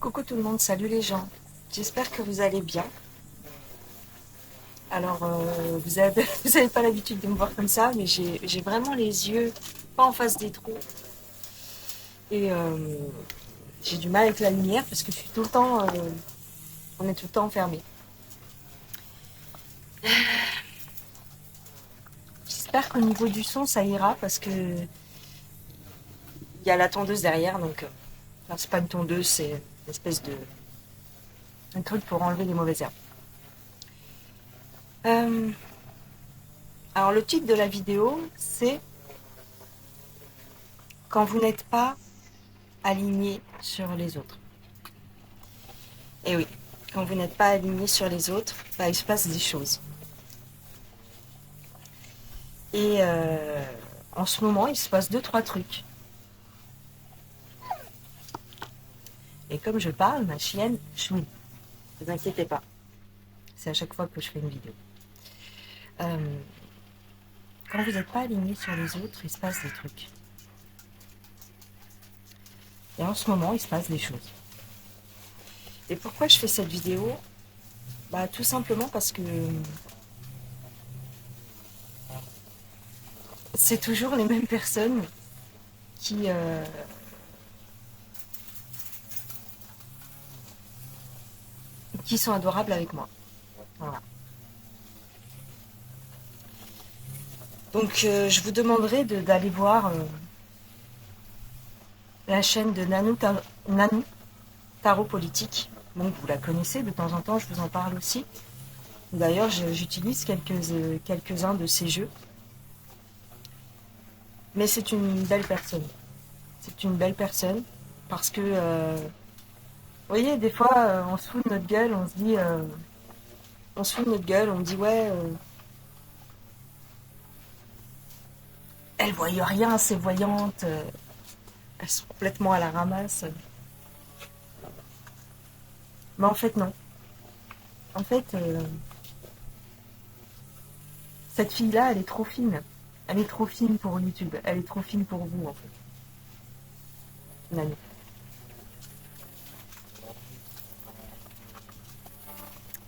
Coucou tout le monde, salut les gens. J'espère que vous allez bien. Alors, vous avez pas l'habitude de me voir comme ça, mais j'ai vraiment les yeux pas en face des trous. Et j'ai du mal avec la lumière parce que je suis tout le temps, on est tout le temps enfermé. J'espère qu'au niveau du son, ça ira parce que il y a la tondeuse derrière, donc enfin, c'est pas une tondeuse, c'est une espèce de un truc pour enlever les mauvaises herbes. Euh, alors le titre de la vidéo, c'est quand vous n'êtes pas aligné sur les autres. Et oui, quand vous n'êtes pas aligné sur les autres, bah, il se passe des choses. Et en ce moment, il se passe deux, trois trucs. Et comme je parle, ma chienne chouine. Ne vous inquiétez pas. C'est à chaque fois que je fais une vidéo. Euh, quand vous n'êtes pas aligné sur les autres, il se passe des trucs. Et en ce moment, il se passe des choses. Et pourquoi je fais cette vidéo? Bah, tout simplement parce que c'est toujours les mêmes personnes qui, euh, qui sont adorables avec moi. Voilà. Donc, je vous demanderai d'aller voir la chaîne de Nanou Tarot Politique. Donc, vous la connaissez, de temps en temps, je vous en parle aussi. D'ailleurs, j'utilise quelques-uns de ces jeux. Mais c'est une belle personne. C'est une belle personne parce que, vous voyez, des fois, on se fout de notre gueule, on se dit, on se fout de notre gueule, on me dit, ouais, elles voient rien, ces voyantes, elles sont complètement à la ramasse. Mais en fait, non. En fait, cette fille-là, elle est trop fine. Elle est trop fine pour YouTube. Elle est trop fine pour vous, en fait. Nani.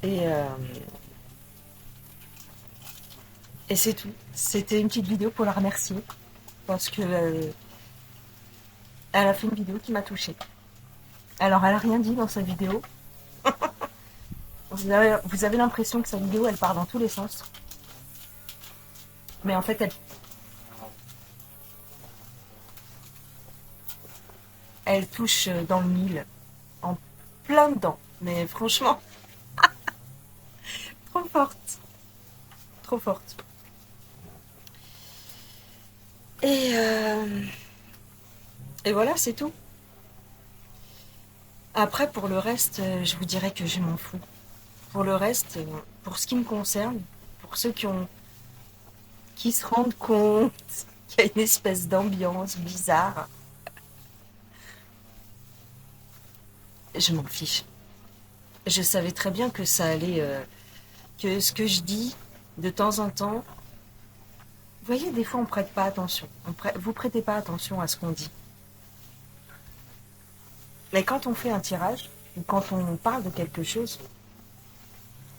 Et, euh, et c'est tout. C'était une petite vidéo pour la remercier. Parce que elle a fait une vidéo qui m'a touchée. Alors, elle a rien dit dans sa vidéo. Vous avez l'impression que sa vidéo, elle part dans tous les sens. Mais en fait, elle touche dans le mille. En plein dedans. Mais franchement, trop forte. Trop forte. Et, euh, et voilà, c'est tout. Après, pour le reste, je vous dirais que je m'en fous. Pour le reste, pour ce qui me concerne, pour ceux qui se rendent compte qu'il y a une espèce d'ambiance bizarre, je m'en fiche. Je savais très bien que ça allait, que ce que je dis de temps en temps, vous voyez, des fois on prête pas attention. Vous prêtez pas attention à ce qu'on dit. Mais quand on fait un tirage, ou quand on parle de quelque chose,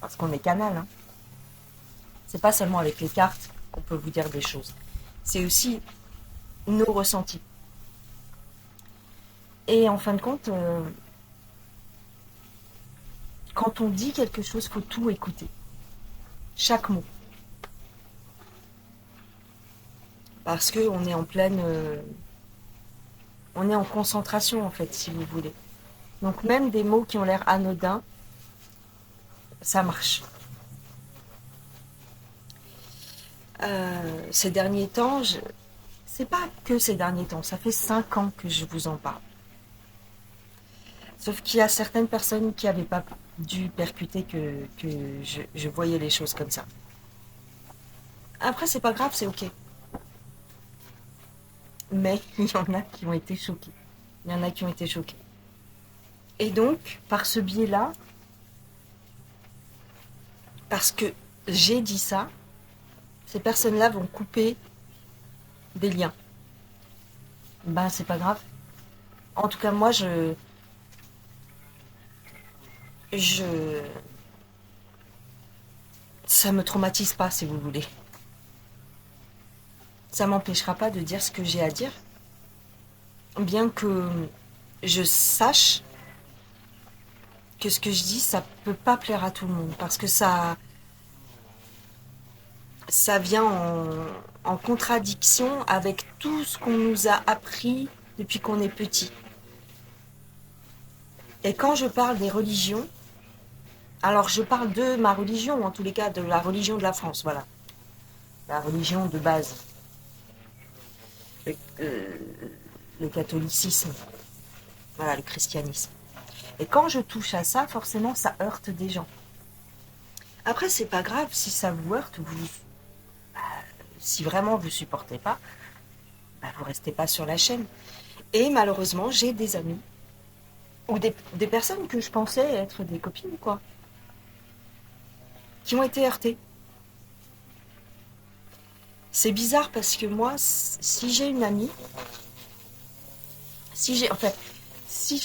parce qu'on est canal, hein, c'est pas seulement avec les cartes qu'on peut vous dire des choses. C'est aussi nos ressentis. Et en fin de compte, quand on dit quelque chose, faut tout écouter. Chaque mot. Parce que on est en pleine. On est en concentration, en fait, si vous voulez. Donc, même des mots qui ont l'air anodins, ça marche. Ces derniers temps, c'est pas que ces derniers temps, ça fait 5 ans que je vous en parle. Sauf qu'il y a certaines personnes qui n'avaient pas dû percuter que je voyais les choses comme ça. Après, c'est pas grave, c'est ok. Mais il y en a qui ont été choqués. Il y en a qui ont été choqués. Et donc, par ce biais-là, parce que j'ai dit ça, ces personnes-là vont couper des liens. Ben, c'est pas grave. En tout cas, moi, je... Ça me traumatise pas, si vous voulez. Ça m'empêchera pas de dire ce que j'ai à dire, bien que je sache que ce que je dis, ça peut pas plaire à tout le monde, parce que ça vient en contradiction avec tout ce qu'on nous a appris depuis qu'on est petit. Et quand je parle des religions, alors je parle de ma religion, en tous les cas de la religion de la France, voilà. La religion de base. Le, euh, le catholicisme, voilà, le christianisme. Et quand je touche à ça, forcément, ça heurte des gens. Après, c'est pas grave si ça vous heurte, si vraiment vous supportez pas, bah, vous restez pas sur la chaîne. Et malheureusement, j'ai des amis ou des personnes que je pensais être des copines, quoi, qui ont été heurtées. C'est bizarre parce que moi, si j'ai une amie, si j'ai, en fait, si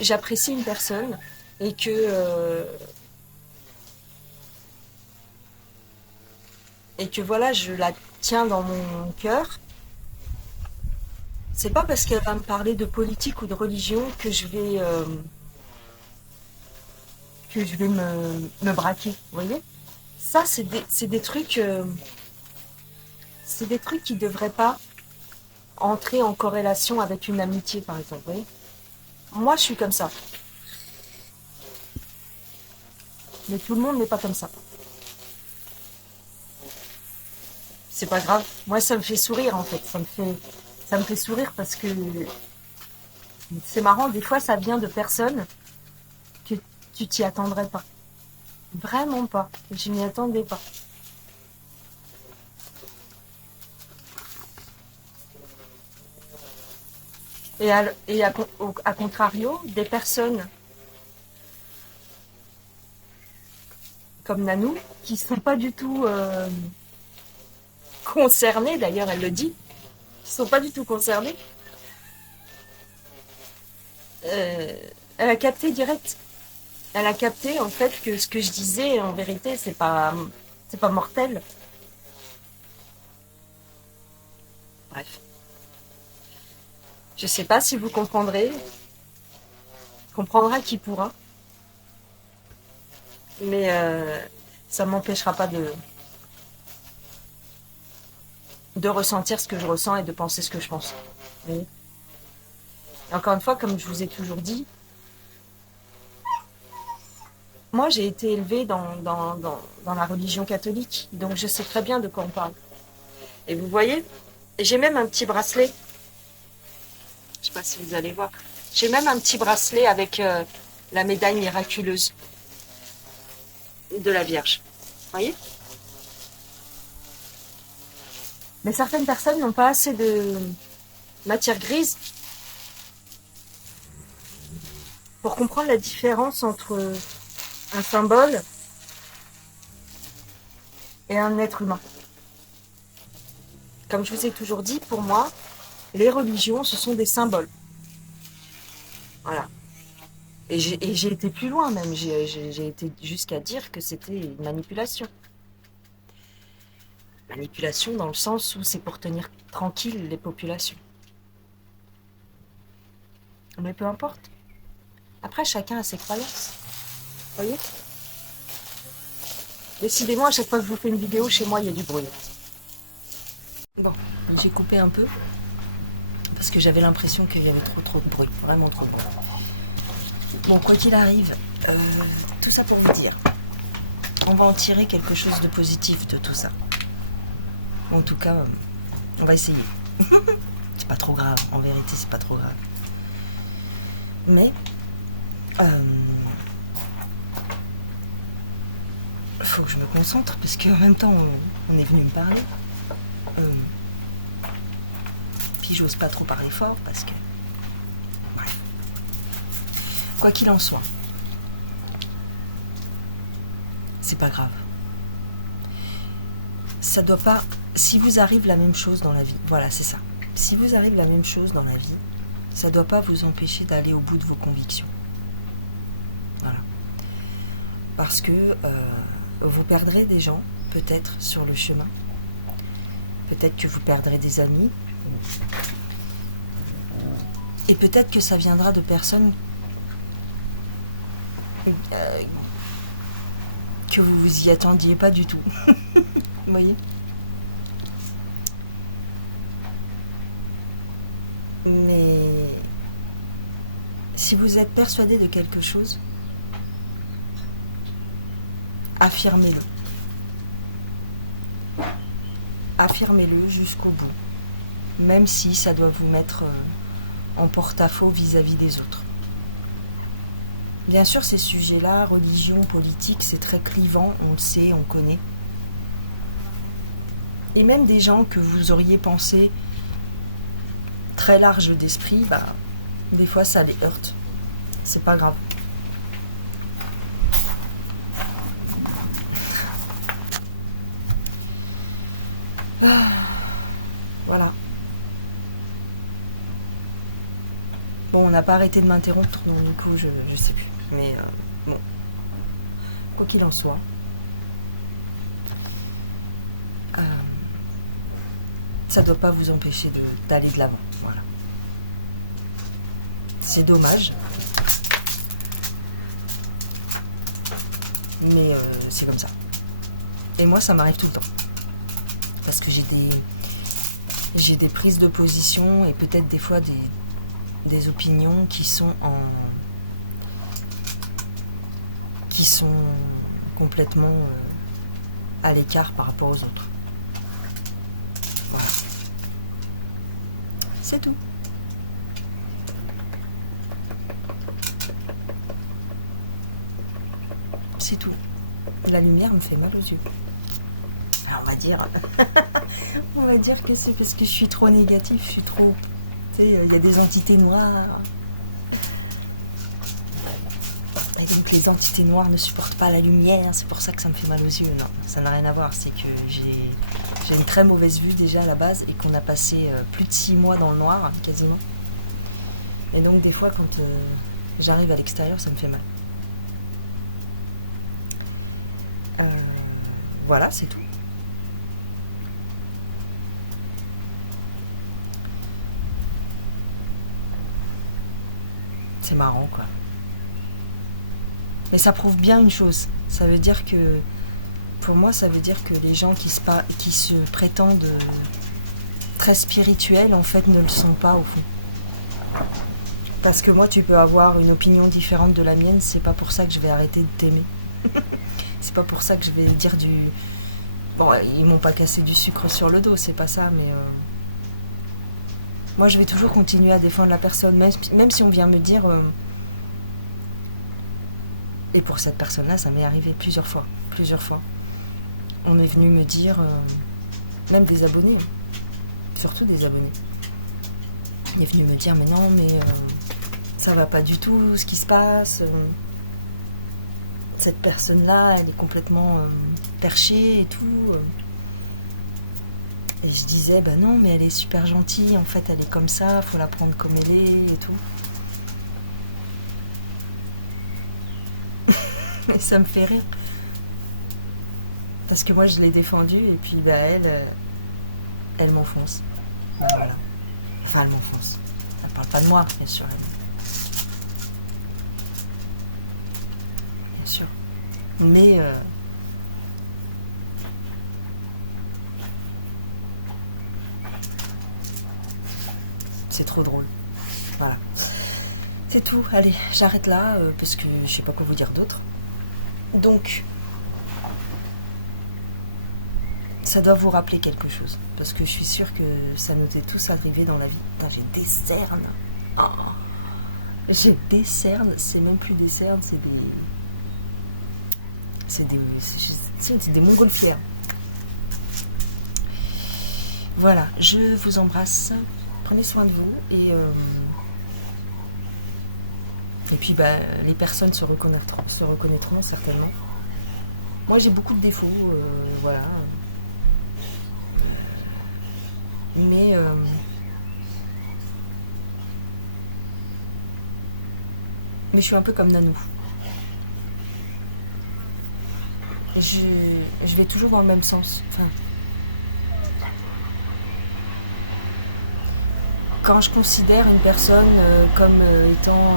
j'apprécie une personne et que voilà, je la tiens dans mon cœur, c'est pas parce qu'elle va me parler de politique ou de religion que je vais me braquer, vous voyez? Ça, c'est des trucs qui devraient pas entrer en corrélation avec une amitié, par exemple, vous voyez? Moi, je suis comme ça, mais tout le monde n'est pas comme ça. C'est pas grave. Moi, ça me fait sourire, en fait. Ça me fait sourire parce que c'est marrant. Des fois, ça vient de personnes que tu t'y attendrais pas. Vraiment pas. Je m'y attendais pas. À contrario, des personnes comme Nanou, qui sont pas du tout concernées, d'ailleurs, elle le dit, qui sont pas du tout concernées, euh, elle a capté direct. Elle a capté, en fait, que ce que je disais, en vérité, c'est pas mortel. Bref. Je sais pas si vous comprendrez. Comprendra qui pourra. Mais ça m'empêchera pas de ressentir ce que je ressens et de penser ce que je pense. Vous voyez. Et encore une fois, comme je vous ai toujours dit, moi j'ai été élevée dans la religion catholique, donc je sais très bien de quoi on parle. Et vous voyez, j'ai même un petit bracelet. Je sais pas si vous allez voir. J'ai même un petit bracelet avec la médaille miraculeuse de la Vierge. Vous voyez? Mais certaines personnes n'ont pas assez de matière grise pour comprendre la différence entre un symbole et un être humain. Comme je vous ai toujours dit, pour moi, les religions, ce sont des symboles. Voilà. Et j'ai été plus loin même. J'ai été jusqu'à dire que c'était une manipulation. Manipulation dans le sens où c'est pour tenir tranquille les populations. Mais peu importe. Après, chacun a ses croyances. Vous voyez? Décidément, à chaque fois que je vous fais une vidéo, chez moi, il y a du bruit. Bon, j'ai coupé un peu. Parce que j'avais l'impression qu'il y avait trop de bruit. Vraiment trop de bruit. Bon, quoi qu'il arrive, tout ça pour vous dire, on va en tirer quelque chose de positif de tout ça. En tout cas, on va essayer. C'est pas trop grave, en vérité, c'est pas trop grave. Mais, faut que je me concentre, parce qu'en même temps, on est venu me parler. Puis j'ose pas trop parler fort, parce que... Bref. Quoi qu'il en soit, c'est pas grave. Ça doit pas... Si vous arrive la même chose dans la vie, voilà, c'est ça. Si vous arrive la même chose dans la vie, ça doit pas vous empêcher d'aller au bout de vos convictions. Voilà. parce que vous perdrez des gens, peut-être, sur le chemin. Peut-être que vous perdrez des amis. Et peut-être que ça viendra de personnes que vous vous y attendiez pas du tout. Vous voyez ? Mais si vous êtes persuadé de quelque chose, affirmez-le. Affirmez-le jusqu'au bout, même si ça doit vous mettre en porte-à-faux vis-à-vis des autres. Bien sûr, ces sujets-là, religion, politique, c'est très clivant, on le sait, on connaît. Et même des gens que vous auriez pensé très larges d'esprit, des fois ça les heurte. C'est pas grave. Voilà. Bon, on n'a pas arrêté de m'interrompre, donc du coup, je sais plus. Mais bon, quoi qu'il en soit, ça ne doit pas vous empêcher d'aller de l'avant. Voilà. C'est dommage. Mais c'est comme ça. Et moi, ça m'arrive tout le temps. Parce que j'ai des prises de position et peut-être des fois des opinions qui sont complètement à l'écart par rapport aux autres. Voilà. C'est tout. C'est tout. La lumière me fait mal aux yeux. Alors on va dire que c'est parce que je suis trop négatif, je suis trop... Tu sais, il y a des entités noires. Et donc les entités noires ne supportent pas la lumière, c'est pour ça que ça me fait mal aux yeux. Non, ça n'a rien à voir, c'est que j'ai une très mauvaise vue déjà à la base et qu'on a passé plus de 6 mois dans le noir, quasiment. Et donc des fois quand j'arrive à l'extérieur, ça me fait mal. Voilà, c'est tout. C'est marrant, quoi. Mais ça prouve bien une chose. Ça veut dire que, pour moi, ça veut dire que les gens qui se prétendent très spirituels, en fait, ne le sont pas, au fond. Parce que moi, tu peux avoir une opinion différente de la mienne, c'est pas pour ça que je vais arrêter de t'aimer. C'est pas pour ça que je vais dire du... Bon, ils m'ont pas cassé du sucre sur le dos, c'est pas ça, mais... Moi, je vais toujours continuer à défendre la personne, même si on vient me dire... Et pour cette personne-là, ça m'est arrivé plusieurs fois. On est venu me dire... même des abonnés, surtout des abonnés. Il est venu me dire, mais non, mais... ça va pas du tout, ce qui se passe... cette personne-là, elle est complètement perchée et tout. Et je disais, non, mais elle est super gentille, en fait, elle est comme ça, faut la prendre comme elle est et tout. Et ça me fait rire. Parce que moi, je l'ai défendue et puis, elle m'enfonce. Voilà. Enfin, elle m'enfonce. Elle parle pas de moi, bien sûr. Bien sûr. Mais... c'est trop drôle. Voilà. C'est tout. Allez, j'arrête là parce que je sais pas quoi vous dire d'autre. Donc, ça doit vous rappeler quelque chose. Parce que je suis sûre que ça nous est tous arrivé dans la vie. Putain, j'ai des cernes. Oh. J'ai des cernes. C'est même plus des cernes, c'est des montgolfières. Voilà, je vous embrasse. Prenez soin de vous et puis les personnes se reconnaîtront certainement. Moi j'ai beaucoup de défauts, voilà. Mais je suis un peu comme Nanou. je vais toujours dans le même sens. Enfin, quand je considère une personne comme étant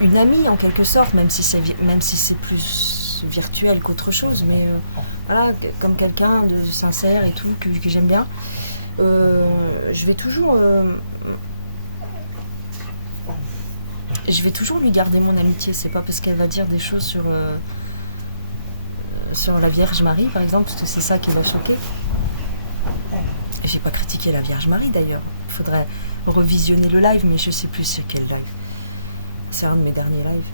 une amie en quelque sorte, même si c'est plus virtuel qu'autre chose, mais voilà, comme quelqu'un de sincère et tout, que j'aime bien, je vais toujours lui garder mon amitié. C'est pas parce qu'elle va dire des choses sur la Vierge Marie, par exemple, parce que c'est ça qui va choquer. J'ai pas critiqué la Vierge Marie d'ailleurs. Il faudrait revisionner le live, mais je sais plus c'est quel live. C'est un de mes derniers lives.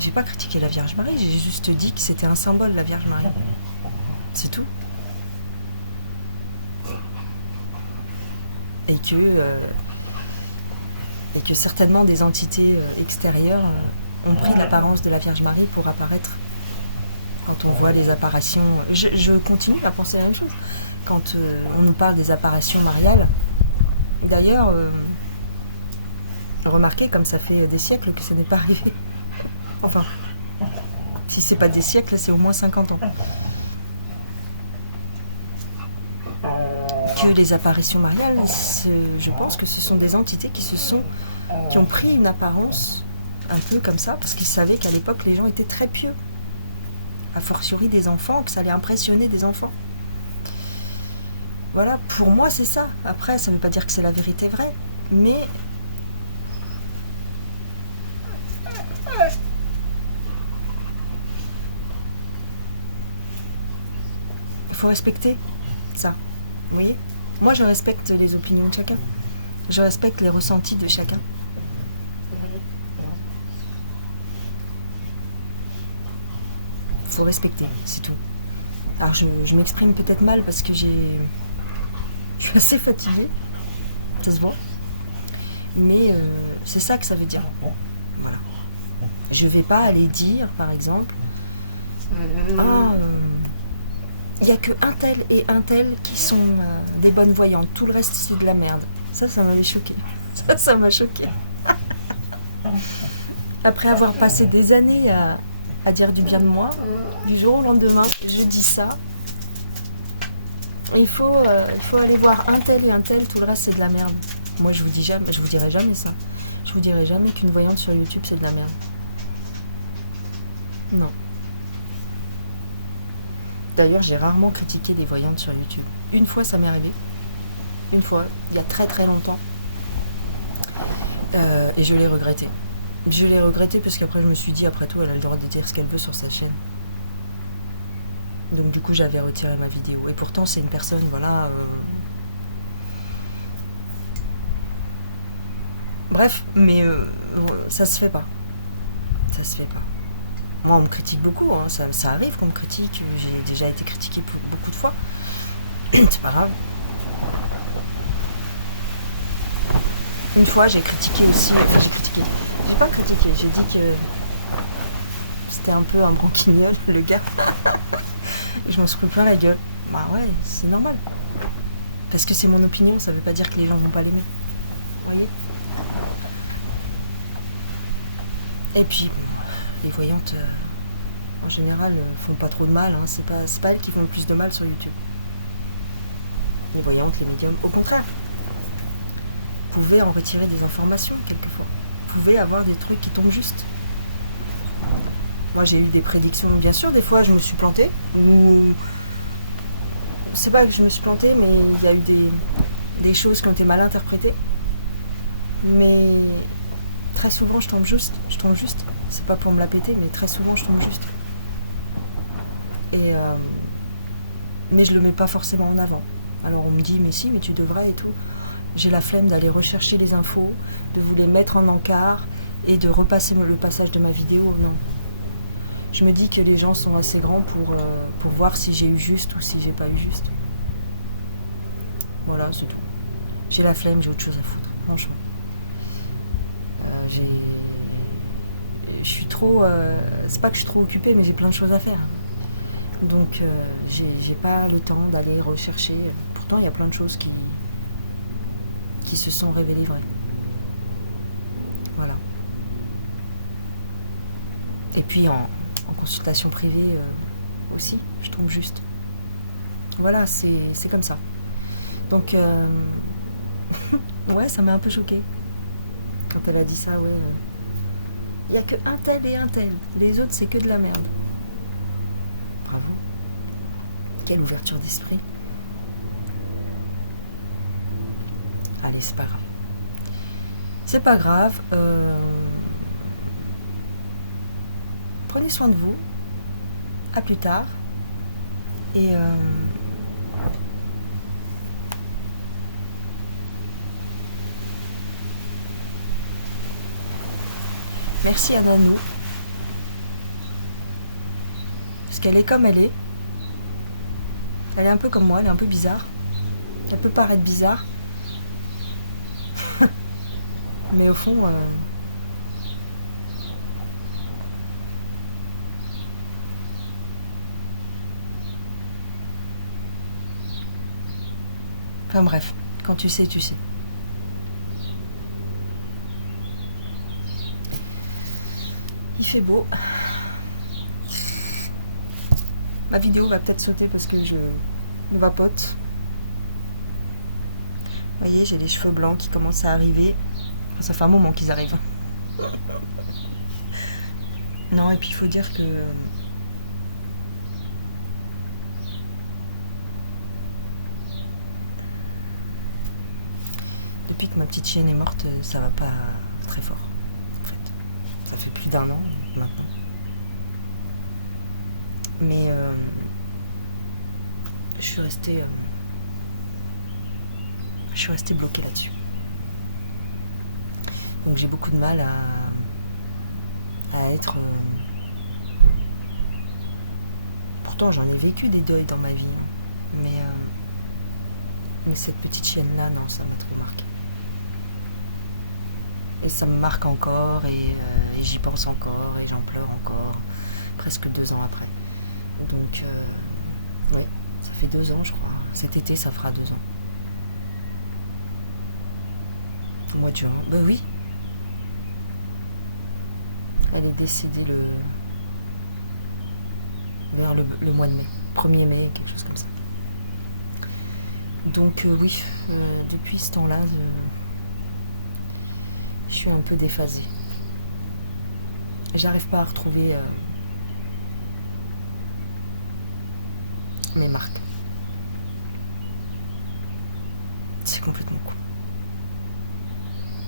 J'ai pas critiqué la Vierge Marie, j'ai juste dit que c'était un symbole, la Vierge Marie. C'est tout. Et que certainement des entités extérieures ont pris l'apparence de la Vierge Marie pour apparaître. Quand on voit les apparitions, je continue à penser la même chose. Quand on nous parle des apparitions mariales, d'ailleurs, remarquez comme ça fait des siècles que ça n'est pas arrivé. Enfin, si c'est pas des siècles, c'est au moins 50 ans. Que les apparitions mariales, je pense que ce sont des entités qui ont pris une apparence un peu comme ça, parce qu'ils savaient qu'à l'époque, les gens étaient très pieux. A fortiori des enfants, que ça allait impressionner des enfants. Voilà, pour moi, c'est ça. Après, ça ne veut pas dire que c'est la vérité vraie, mais il faut respecter ça. Vous voyez ? Moi, je respecte les opinions de chacun. Je respecte les ressentis de chacun. Il faut respecter, c'est tout. Alors, je m'exprime peut-être mal parce que je suis assez fatiguée. Ça se voit. Mais c'est ça que ça veut dire. Voilà. Je vais pas aller dire, par exemple, il n'y a que un tel et un tel qui sont des bonnes voyantes. Tout le reste, c'est de la merde. Ça m'avait choqué. Ça m'a choqué. Après avoir passé des années à dire du bien de moi, du jour au lendemain, je dis ça. Il faut aller voir un tel et un tel, tout le reste, c'est de la merde. Moi, je vous dirai jamais ça. Je vous dirai jamais qu'une voyante sur YouTube, c'est de la merde. Non. D'ailleurs, j'ai rarement critiqué des voyantes sur YouTube. Une fois, ça m'est arrivé. Une fois, il y a très très longtemps. Et je l'ai regretté. Je l'ai regretté parce qu'après, je me suis dit, après tout, elle a le droit de dire ce qu'elle veut sur sa chaîne. Donc du coup, j'avais retiré ma vidéo. Et pourtant, c'est une personne, voilà... Bref, mais ça se fait pas. Ça se fait pas. Moi, on me critique beaucoup, hein. Ça arrive qu'on me critique. J'ai déjà été critiquée beaucoup de fois. C'est pas grave. Une fois, j'ai critiqué aussi. J'ai pas critiqué, j'ai dit que c'était un peu un broquignol, le gars. Je m'en suis pris plein la gueule. Bah ouais, c'est normal. Parce que c'est mon opinion, ça veut pas dire que les gens vont pas l'aimer. Vous voyez ? Et puis, les voyantes, en général, font pas trop de mal. Hein. C'est pas elles qui font le plus de mal sur YouTube. Les voyantes, les médiums, au contraire. Vous pouvez en retirer des informations, quelquefois. Vous pouvez avoir des trucs qui tombent juste. Moi, j'ai eu des prédictions. Bien sûr, des fois, je me suis plantée. Ou... C'est pas que je me suis plantée, mais il y a eu des choses qui ont été mal interprétées. Mais... très souvent, je tombe juste. C'est pas pour me la péter, mais très souvent, je tombe juste. Et mais je le mets pas forcément en avant. Alors on me dit, mais si, mais tu devrais et tout. J'ai la flemme d'aller rechercher les infos, de vous les mettre en encart et de repasser le passage de ma vidéo. Non. Je me dis que les gens sont assez grands pour voir si j'ai eu juste ou si j'ai pas eu juste. Voilà, c'est tout. J'ai la flemme, j'ai autre chose à foutre, franchement. Je suis trop... c'est pas que je suis trop occupée, mais j'ai plein de choses à faire. Donc, j'ai pas le temps d'aller rechercher. Pourtant, il y a plein de choses qui se sont révélées vraies. Voilà. Et puis en consultation privée aussi, je trouve juste. Voilà, c'est comme ça. Donc, ouais, ça m'a un peu choquée. Quand elle a dit ça, ouais. Il n'y a que un tel et un tel. Les autres, c'est que de la merde. Bravo. Quelle ouverture d'esprit. Allez, c'est pas grave. C'est pas grave. Prenez soin de vous. À plus tard. Et merci à Nanou. Parce qu'elle est comme elle est. Elle est un peu comme moi, elle est un peu bizarre. Elle peut paraître bizarre. Mais au fond... Enfin bref, quand tu sais, tu sais. Il fait beau. Ma vidéo va peut-être sauter parce que je me vapote. Vous voyez, j'ai les cheveux blancs qui commencent à arriver. Enfin, ça fait un moment qu'ils arrivent. Non, et puis il faut dire que... depuis que ma petite chienne est morte, ça va pas très fort. En fait, ça fait plus d'1 an maintenant. Mais je suis restée bloquée là-dessus. Donc j'ai beaucoup de mal à être... Pourtant j'en ai vécu des deuils dans ma vie. Mais cette petite chienne-là, non, ça m'a trop marqué. Et ça me marque encore, et j'y pense encore, et j'en pleure encore, presque 2 ans après. Donc, oui, ça fait 2 ans, je crois. Cet été, ça fera 2 ans. Au mois de juin, ben oui. Elle est décédée vers le mois de mai. 1er mai, quelque chose comme ça. Donc, oui, depuis ce temps-là, je suis un peu déphasée. J'arrive pas à retrouver mes marques. C'est complètement con.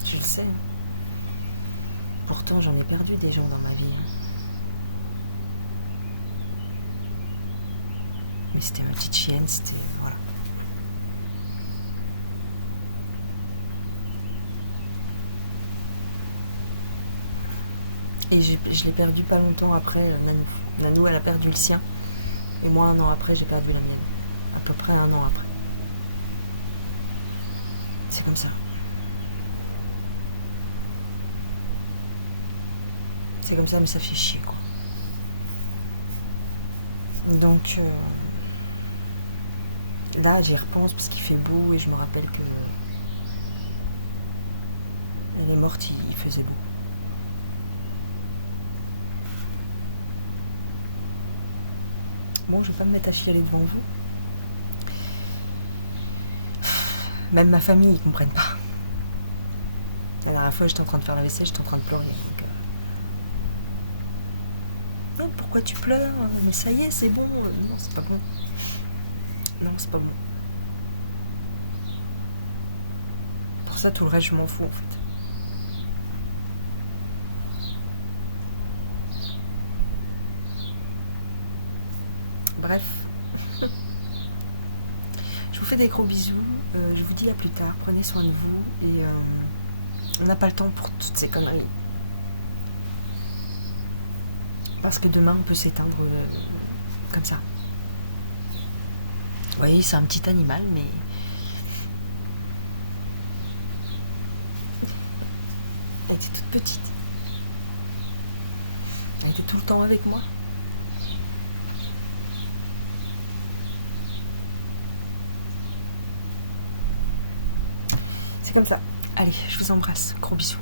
Je le sais. Pourtant, j'en ai perdu des gens dans ma vie. Mais c'était ma petite chienne, c'était... Voilà. Et je l'ai perdu pas longtemps après Nanou. Nanou, elle a perdu le sien. Et moi, 1 an après, j'ai perdu la mienne. À peu près 1 an après. C'est comme ça. C'est comme ça, mais ça fait chier, quoi. Donc, là, j'y repense parce qu'il fait beau et je me rappelle que elle est morte, il faisait beau. Bon, je vais pas me mettre à chialer devant vous. Même ma famille, ils comprennent pas. La dernière fois, j'étais en train de faire la vaisselle, j'étais en train de pleurer. Donc, oh, pourquoi tu pleures? Mais ça y est, c'est bon. Non, c'est pas bon. Non, c'est pas bon. Pour ça, tout le reste, je m'en fous, en fait. Bref. Je vous fais des gros bisous. Je vous dis à plus tard. Prenez soin de vous. Et on n'a pas le temps pour toutes ces conneries. Parce que demain, on peut s'éteindre comme ça. Vous voyez, c'est un petit animal, mais... Elle était toute petite. Elle était tout le temps avec moi. C'est comme ça. Allez, je vous embrasse. Gros bisous.